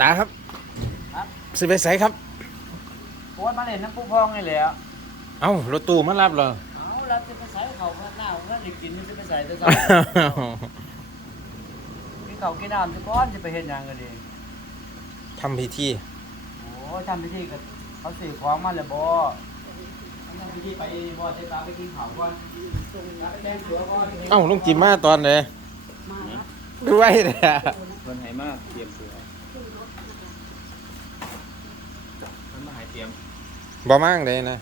ตาครับครับ สิไปใส่ครับโอ้ยมาเล่นน้ำปูพองนี่แหละเอ้ารถตู้มารับเหรอ เอาเราจะไปใส่เขาข้างหน้าผมก็ได้กินจะไปใส่แต่ใส่กินเขาวกินน้ำจะก้อนจะไปเห็นยังกันดีทำพิธีโอ้ยทำพิธีกับเขาสื่อของมาเลยบ่ทำพิธีไปบ่เจ๊ตาไปกินข้าวก่อนไปแต่งตัวก่อนเอ้าลุงจิมมาตอนไหนด้วยเนี่ยคนไหนมากเตรียมตัว มันมาหายเตรียมบ่มั่งเลยนะ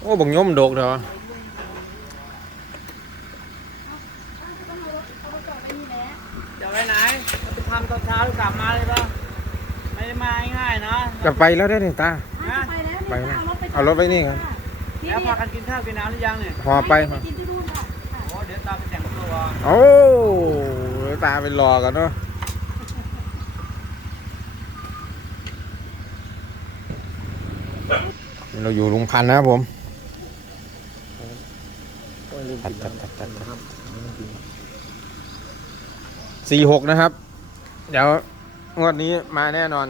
โอ้บังยมโดกเถอะจะไปไหนเราจะทำตอนเช้าหรือกลับมาเลยป่ะไม่ได้มาง่ายๆนะจะไปแล้วได้อนี่ตานะไปนะเอารถไปนี่ครับ แล้วพากันกินข้าวกินน้ำหรือยังเนี่ยพอไปมากินที่นู่นค่ะโอ้เดี๋ยวตามไปแต่งตัวโอ้ตาไปรอกันเนาะเราอยู่ลุงพันธุ์นะครับผมตัดตัดตัดตัดตัดสี่หกนะครับ เดี๋ยวงวดนี้มาแน่นอน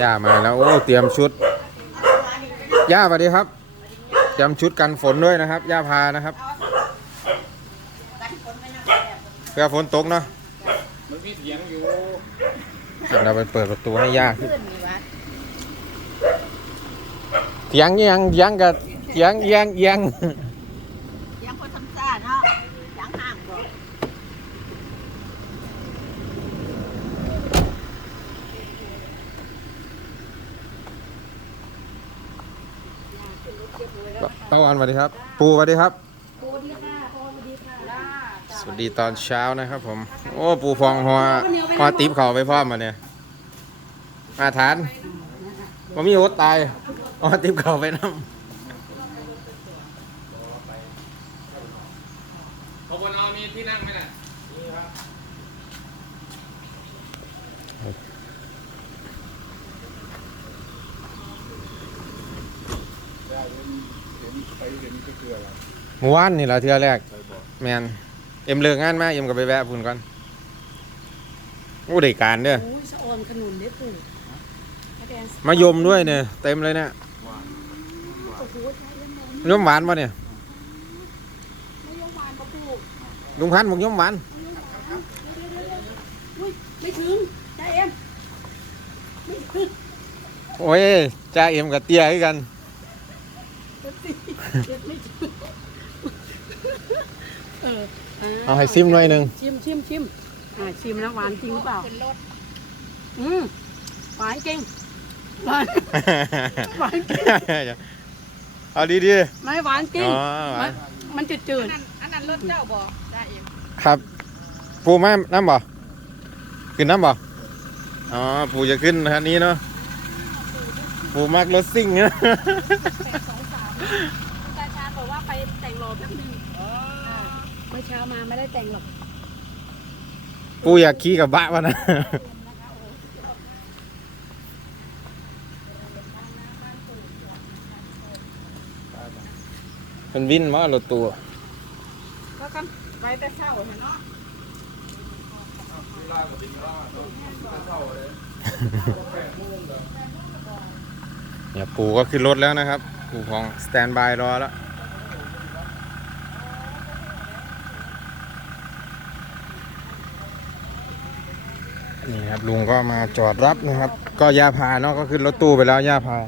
ย่ามาแล้วโอ้เตรียมชุด ย่าสวัสดีครับ เตรียมชุดกันฝนด้วยนะครับ ย่าพานะครับเพื่อฝนตกเนาะมันมีเสียงอยู่เราไปเปิดประตูให้ย่าขึ้นเสียงเอียังเสียงกับเสียงเอียงเอียงยังคนทำซ่าเนาะยังห่างบ่ ป้าวันสวัสดีครับ ปูสวัสดีครับ ปูดีค่ะพอดีค่ะสวัสดีตอนเช้านะครับผม โอ้ปูฟองหัวหัวติ๊บเข่าไปพร้อมมาเนี่ย มาทานผมมีโอ๊ตตายหัวติ๊บเข่าไปน้พบนอมีที่นั่งไหม น่ะำเมื่อวานนี่แหละเทือแรกแมนเอ็มเลิกงานมาเอ็มก็ไปแวะพุ่นก่อนโอ้ได้การเด้อโอ้ยสะออนขนุนเด้อปู่มะแดงมายมด้วยเนี่ยเต็มเลยเนี่ยโอ้โหใช้เล่นนมยมหวานปะเนี่ยไม่ยอมหวานปะปู่ลุงพันธุ์บอกยมหวานไม่ยอมหวานเดี๋ยวเดี๋ยวเดี๋ยวอุ้ยไม่ถึงจ้าเอ็มไม่ถึงโอ้ยจ้าเอ็มกับเตี้ยคือกันเดี๋ยวสิ เดี๋ยวไม่ถึงเออเอาให้ซิมหน่อยหนึ่งชิมชิมชิมอ่าชิมแล้วหวานจริงหรือเปล่าอืมหวานจริงหวานหวานจริงเอาดีดีไม่หวานจริง อ๋อหวานมันจืดจืดอันนั้นรถเจ้าบ่ได้เองครับ ปูมาน้ำบ่ขึ้นน้ำบ่อ๋อปูจะขึ้นคันนี้เนาะปูมักรถซิ่งนะแปดสองสาม อแป๊บนึงอ่าเมื่อเช้ามาไม่ได้แต่งหรอกปูอยากขี่กับบะวะนะ เป็นวินมารถตัวก็กันไปแต่เช้าเห็นเนาะเนี่ยปูก็ขึ้นรถแล้วนะครับ ปูของสแตนบายรอแล้ว นี่ครับลุงก็มาจอดรับนะครับ ก็ย่าพาเนาะก็ขึ้นรถตู้ไปแล้วย่าพา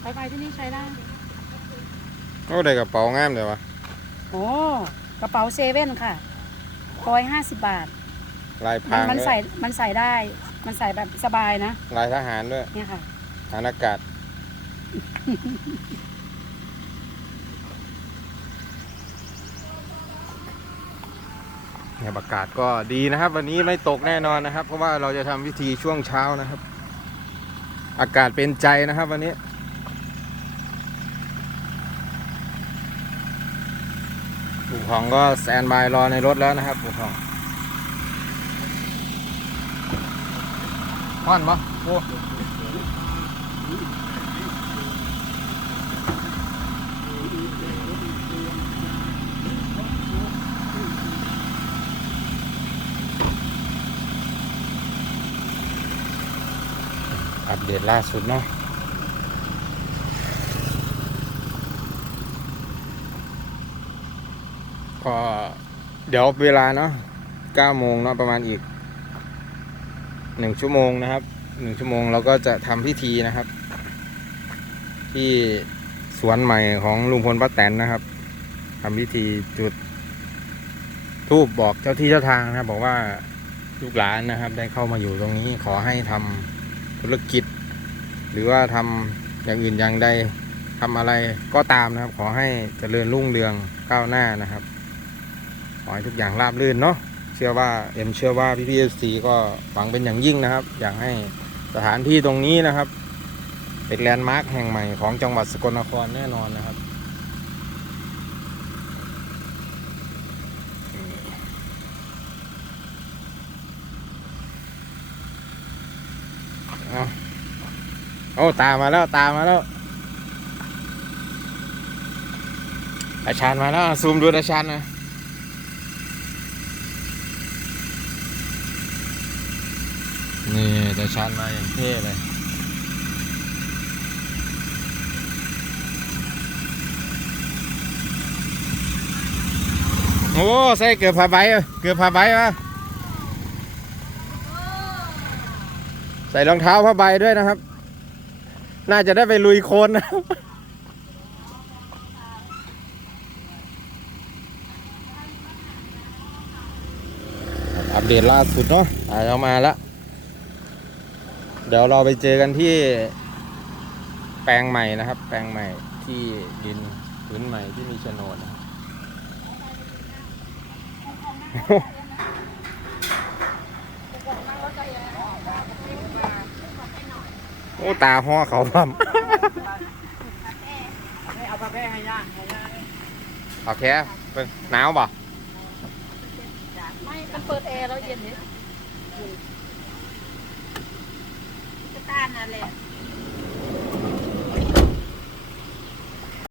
ไปไปที่นี่ใช้ได้ โอ้ได้กระเป๋างามเลยวะโอ้กระเป๋าเซเว่นค่ะร้อยห้าสิบบาท ลายพมันรางมันด้วยใส่มันใส่ได้ มันใส่แบบสบายนะลายทหารด้วยเนี่ยค่ะทหารอากาศ เนี่ยอากาศก็ดีนะครับ วันนี้ไม่ตกแน่นอนนะครับ เพราะว่าเราจะทำพิธีช่วงเช้านะครับ อากาศเป็นใจนะครับ วันนี้ ปู่ของก็แซนบายรอในรถแล้วนะครับปู่ของพ่อนปะโอ้อัปเดตล่าสุดเนาะ ก็เดี๋ยวเวลาเนาะ9โมงเนาะประมาณอีก1ชั่วโมงนะครับ1ชั่วโมงเราก็จะทำพิธีนะครับ ที่สวนใหม่ของลุงพลป้าแตนนะครับทำพิธีจุดทูบบอกเจ้าที่เจ้าทางนะครับ บอกว่าลูกหลานนะครับ ได้เข้ามาอยู่ตรงนี้ขอให้ทำธุรกิจ หรือว่าทำอย่างอื่นอย่างใดทำอะไรก็ตามนะครับ ขอให้เจริญรุ่งเรืองก้าวหน้านะครับ ขอให้ทุกอย่างราบรื่นเนาะเชื่อว่าเอ็มเชื่อว่าพี่พีเอซีก็หวังเป็นอย่างยิ่งนะครับ อยากให้สถานที่ตรงนี้นะครับ เป็นแลนด์มาร์คแห่งใหม่ของจังหวัดสกลนครแน่นอนนะครับเอาโอ้ตามมาแล้วตามมาแล้วอาชานมาแล้วซูมดูอาชานนะ นี่แต่ชานมาอย่างเท่เลยโอ้ใส่เกือบผ้าใบเกือบผ้าใบวะใส่รองเท้าผ้าใบด้วยนะครับ น่าจะได้ไปลุยโคลนนะอัปเดตล่าสุดเนาะอ่าเรามาแล้ว ดี๋ยวเราไปเจอกันที่แปลงใหม่นะครับ แปลงใหม่ที่ดินพื้นใหม่ที่มีโฉนดนะครับโอ้ตาห่อเขาพัมเอากาแฟให้ย่ให้ย่างโอเคเป็นหนาวป่ะไม่มันเปิดแอร์แล้วเย็นเนี่ย ตานั่นแหละ